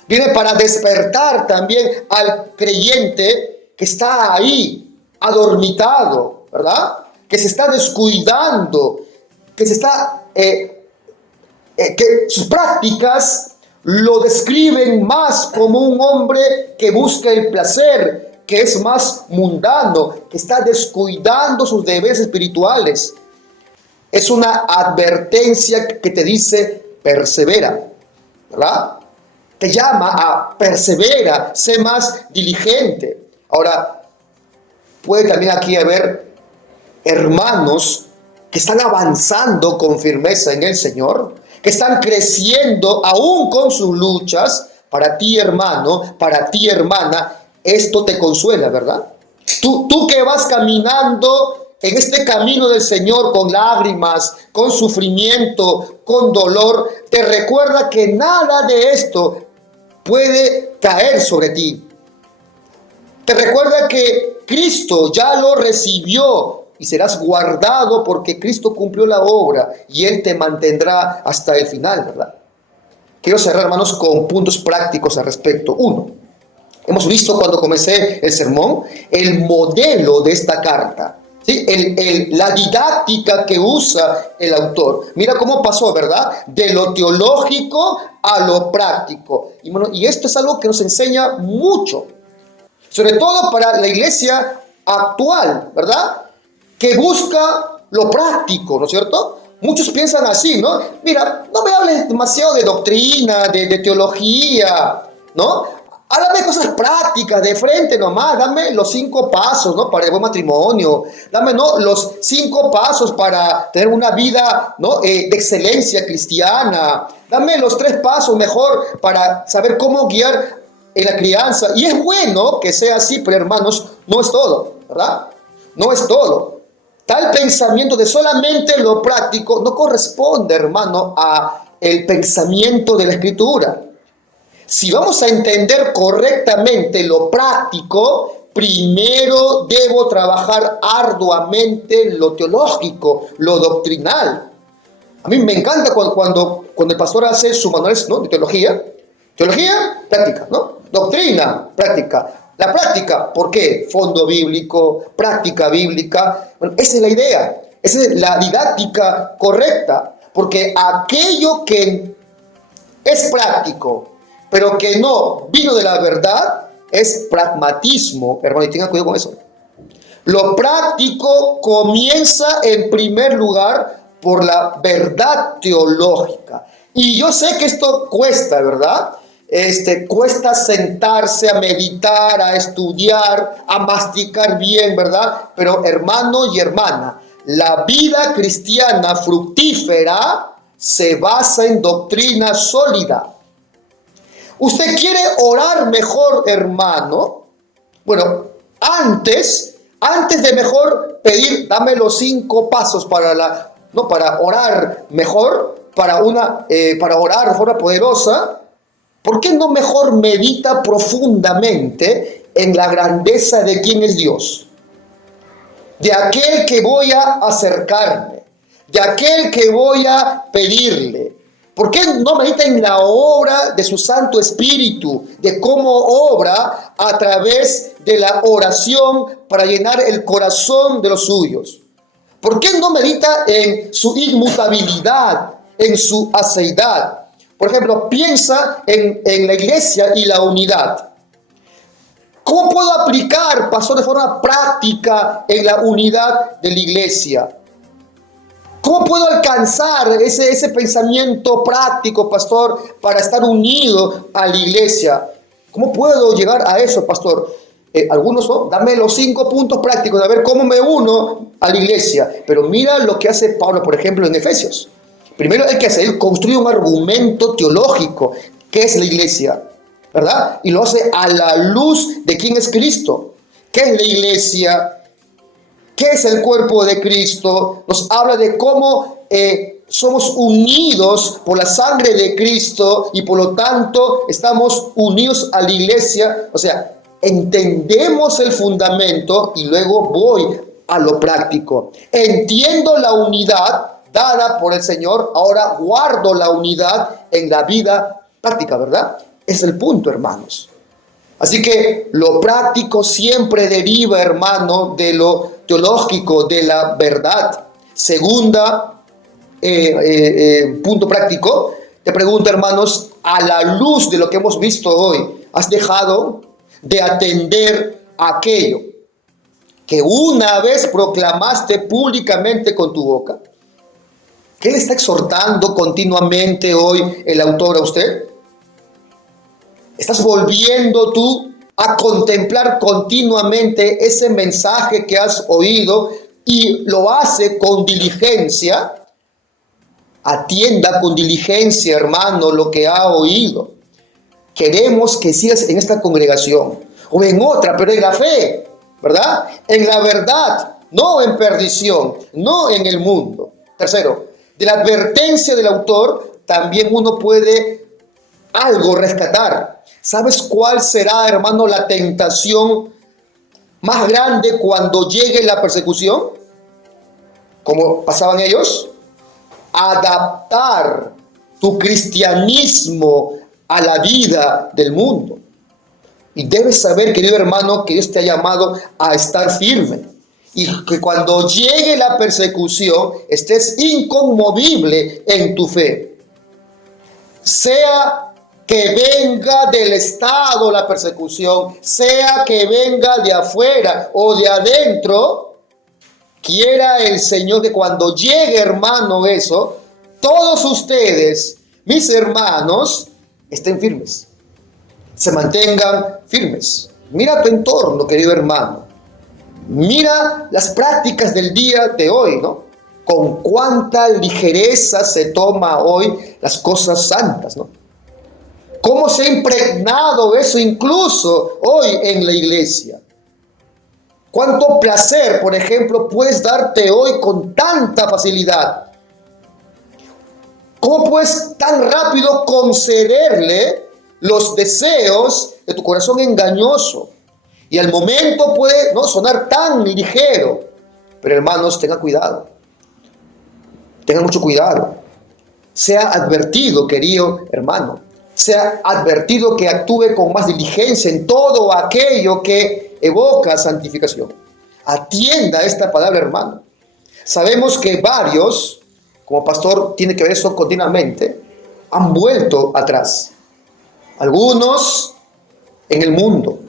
Viene para despertar también al creyente que está ahí, adormitado, ¿verdad? Que se está descuidando, que se está... que sus prácticas lo describen más como un hombre que busca el placer, que es más mundano, que está descuidando sus deberes espirituales. Es una advertencia que te dice persevera, ¿verdad? Te llama a persevera, sé más diligente. Ahora, puede también aquí haber hermanos que están avanzando con firmeza en el Señor, que están creciendo aún con sus luchas. Para ti, hermano, para ti, hermana, esto te consuela, ¿verdad? Tú que vas caminando en este camino del Señor con lágrimas, con sufrimiento, con dolor, te recuerda que nada de esto puede caer sobre ti. Te recuerda que Cristo ya lo recibió y serás guardado porque Cristo cumplió la obra y Él te mantendrá hasta el final, ¿verdad? Quiero cerrar, hermanos, con puntos prácticos al respecto. Uno, hemos visto cuando comencé el sermón el modelo de esta carta, ¿sí? La didáctica que usa el autor. Mira cómo pasó, ¿verdad? De lo teológico a lo práctico. Y, bueno, y esto es algo que nos enseña mucho, sobre todo para la iglesia actual, ¿verdad? Que busca lo práctico, ¿no es cierto? Muchos piensan así, ¿no? Mira, no me hables demasiado de doctrina, de teología, ¿no? Háblame cosas prácticas, de frente nomás, dame los 5 pasos, ¿no? Para el buen matrimonio, dame, ¿no? Los 5 pasos para tener una vida, ¿no? De excelencia cristiana, dame los 3 pasos mejor para saber cómo guiar en la crianza. Y es bueno que sea así, pero hermanos, no es todo, ¿verdad? No es todo. Tal pensamiento de solamente lo práctico no corresponde, hermano, a el pensamiento de la Escritura. Si vamos a entender correctamente lo práctico, primero debo trabajar arduamente lo teológico, lo doctrinal. A mí me encanta cuando el pastor hace sus manuales, ¿no? De teología. Teología, práctica, ¿no? Doctrina, práctica. La práctica, ¿por qué? Fondo bíblico, práctica bíblica. Bueno, esa es la idea, esa es la didáctica correcta, porque aquello que es práctico, pero que no vino de la verdad, es pragmatismo, hermano, y tengan cuidado con eso. Lo práctico comienza en primer lugar por la verdad teológica. Y yo sé que esto cuesta, ¿verdad? Cuesta sentarse a meditar, a estudiar, a masticar bien, ¿verdad? Pero hermano y hermana, la vida cristiana fructífera se basa en doctrina sólida. ¿Usted quiere orar mejor, hermano? Bueno, antes de mejor pedir, dame los 5 pasos para orar mejor, para orar de forma poderosa. ¿Por qué no mejor medita profundamente en la grandeza de quién es Dios? De aquel que voy a acercarme, de aquel que voy a pedirle. ¿Por qué no medita en la obra de su Santo Espíritu, de cómo obra a través de la oración para llenar el corazón de los suyos? ¿Por qué no medita en su inmutabilidad, en su aceidad? Por ejemplo, piensa en la iglesia y la unidad. ¿Cómo puedo aplicar, pastor, de forma práctica en la unidad de la iglesia? ¿Cómo puedo alcanzar ese pensamiento práctico, pastor, para estar unido a la iglesia? ¿Cómo puedo llegar a eso, pastor? Algunos son, dame los 5 puntos prácticos, a ver cómo me uno a la iglesia. Pero mira lo que hace Pablo, por ejemplo, en Efesios. Primero hay que hacer, él construye un argumento teológico, ¿qué es la iglesia? ¿Verdad? Y lo hace a la luz de quién es Cristo. ¿Qué es la iglesia? ¿Qué es el cuerpo de Cristo? Nos habla de cómo somos unidos por la sangre de Cristo y por lo tanto estamos unidos a la iglesia. O sea, entendemos el fundamento y luego voy a lo práctico. Entiendo la unidad dada por el Señor, ahora guardo la unidad en la vida práctica, ¿verdad? Es el punto, hermanos. Así que lo práctico siempre deriva, hermano, de lo teológico, de la verdad. Segunda, punto práctico, te pregunto, hermanos, a la luz de lo que hemos visto hoy, ¿has dejado de atender aquello que una vez proclamaste públicamente con tu boca? ¿Qué le está exhortando continuamente hoy el autor a usted? ¿Estás volviendo tú a contemplar continuamente ese mensaje que has oído y lo hace con diligencia? Atienda con diligencia, hermano, lo que ha oído. Queremos que sigas en esta congregación o en otra, pero en la fe, ¿verdad? En la verdad, no en perdición, no en el mundo. Tercero, de la advertencia del autor también uno puede algo rescatar. ¿Sabes cuál será, hermano, la tentación más grande cuando llegue la persecución? como pasaban ellos, adaptar tu cristianismo a la vida del mundo. Y debes saber, querido hermano, que Dios te ha llamado a estar firme. Y que cuando llegue la persecución, estés inconmovible en tu fe. Sea que venga del Estado la persecución, sea que venga de afuera o de adentro, quiera el Señor que cuando llegue, hermano, eso, todos ustedes, mis hermanos, estén firmes. Se mantengan firmes. Mira tu entorno, querido hermano. Mira las prácticas del día de hoy, ¿no? Con cuánta ligereza se toma hoy las cosas santas, ¿no? Cómo se ha impregnado eso incluso hoy en la iglesia. Cuánto placer, por ejemplo, puedes darte hoy con tanta facilidad. ¿Cómo puedes tan rápido concederle los deseos de tu corazón engañoso? Y al momento puede no sonar tan ligero. Pero hermanos, tengan cuidado. Tengan mucho cuidado. Sea advertido, querido hermano. Sea advertido que actúe con más diligencia en todo aquello que evoca santificación. Atienda esta palabra, hermano. Sabemos que varios, como pastor tiene que ver eso continuamente, han vuelto atrás. Algunos en el mundo,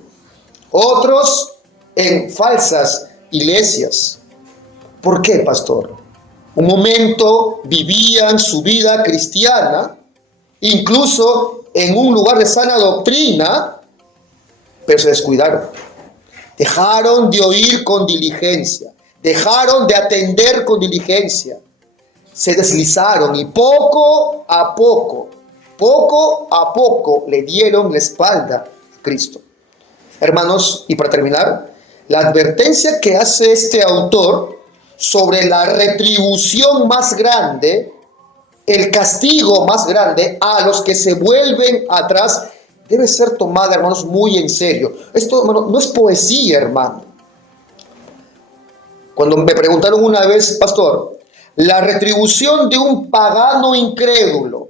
otros en falsas iglesias. ¿Por qué, pastor? Un momento vivían su vida cristiana, incluso en un lugar de sana doctrina, pero se descuidaron. Dejaron de oír con diligencia, dejaron de atender con diligencia. Se deslizaron y poco a poco le dieron la espalda a Cristo. Hermanos, y para terminar, la advertencia que hace este autor sobre la retribución más grande, el castigo más grande a los que se vuelven atrás, debe ser tomada, hermanos, muy en serio. Esto, hermano, no es poesía, hermano. Cuando me preguntaron una vez, pastor, la retribución de un pagano incrédulo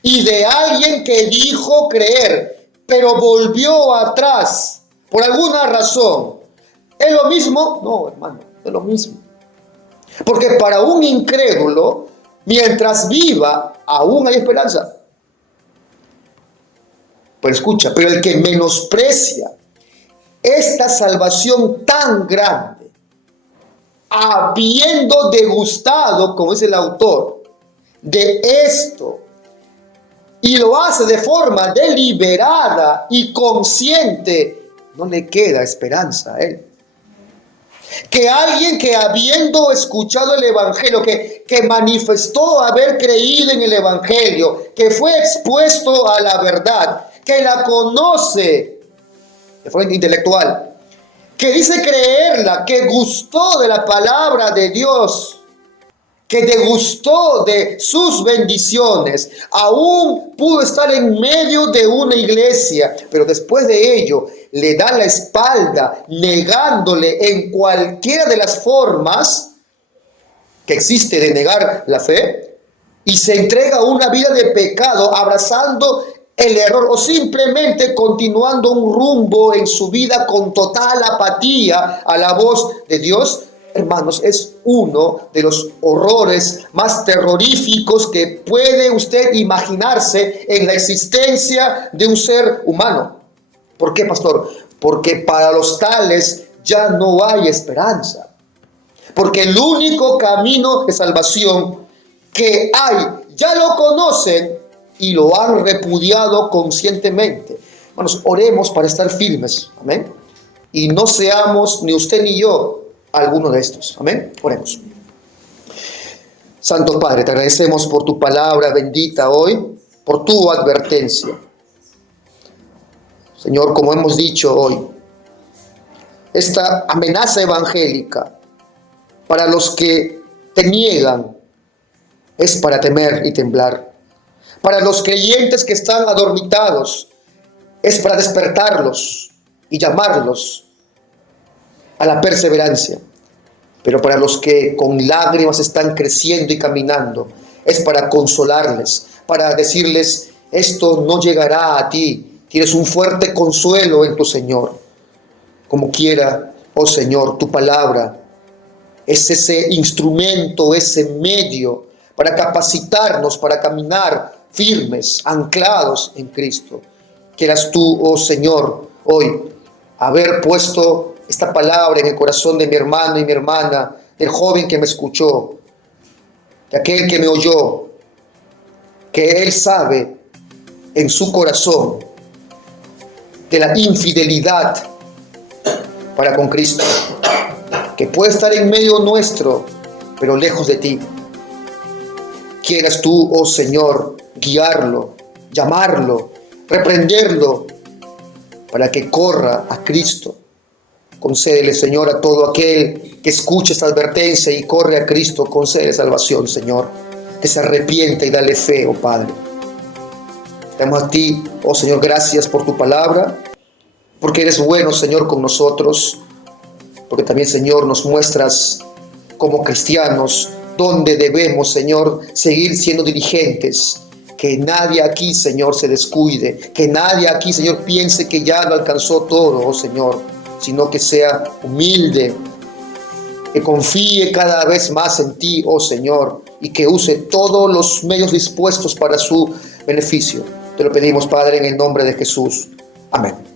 y de alguien que dijo creer, pero volvió atrás por alguna razón, ¿es lo mismo? No, hermano, es lo mismo. Porque para un incrédulo, mientras viva, aún hay esperanza. Pero escucha, pero el que menosprecia esta salvación tan grande, habiendo degustado, como dice el autor, de esto, y lo hace de forma deliberada y consciente, no le queda esperanza a él. Que alguien que habiendo escuchado el Evangelio, que manifestó haber creído en el Evangelio, que fue expuesto a la verdad, que la conoce de forma intelectual, que dice creerla, que gustó de la palabra de Dios, que degustó de sus bendiciones, aún pudo estar en medio de una iglesia, pero después de ello le da la espalda, negándole en cualquiera de las formas que existe de negar la fe, y se entrega a una vida de pecado, abrazando el error o simplemente continuando un rumbo en su vida con total apatía a la voz de Dios. Hermanos, es uno de los horrores más terroríficos que puede usted imaginarse en la existencia de un ser humano. ¿Por qué, pastor? Porque para los tales ya no hay esperanza. Porque el único camino de salvación que hay, ya lo conocen y lo han repudiado conscientemente. Hermanos, oremos para estar firmes. Amén. Y no seamos ni usted ni yo alguno de estos. Amén. Oremos. Santo Padre, te agradecemos por tu palabra bendita hoy, por tu advertencia. Señor, como hemos dicho hoy, esta amenaza evangélica para los que te niegan es para temer y temblar. Para los creyentes que están adormitados es para despertarlos y llamarlos a la perseverancia. Pero para los que con lágrimas están creciendo y caminando, es para consolarles, para decirles, esto no llegará a ti, tienes un fuerte consuelo en tu Señor. Como quiera, oh Señor, tu palabra es ese instrumento, ese medio para capacitarnos, para caminar firmes, anclados en Cristo. Quieras tú, oh Señor, hoy haber puesto esta palabra en el corazón de mi hermano y mi hermana, del joven que me escuchó, de aquel que me oyó, que él sabe en su corazón de la infidelidad para con Cristo, que puede estar en medio nuestro, pero lejos de ti. Quieras tú, oh Señor, guiarlo, llamarlo, reprenderlo, para que corra a Cristo. Concédele, Señor, a todo aquel que escuche esta advertencia y corre a Cristo, concédele salvación, Señor, que se arrepienta y dale fe, oh Padre. Damos a ti, oh Señor, gracias por tu palabra, porque eres bueno, Señor, con nosotros, porque también, Señor, nos muestras como cristianos dónde debemos, Señor, seguir siendo diligentes. Que nadie aquí, Señor, se descuide, que nadie aquí, Señor, piense que ya lo alcanzó todo, oh Señor, sino que sea humilde, que confíe cada vez más en ti, oh Señor, y que use todos los medios dispuestos para su beneficio. Te lo pedimos, Padre, en el nombre de Jesús. Amén.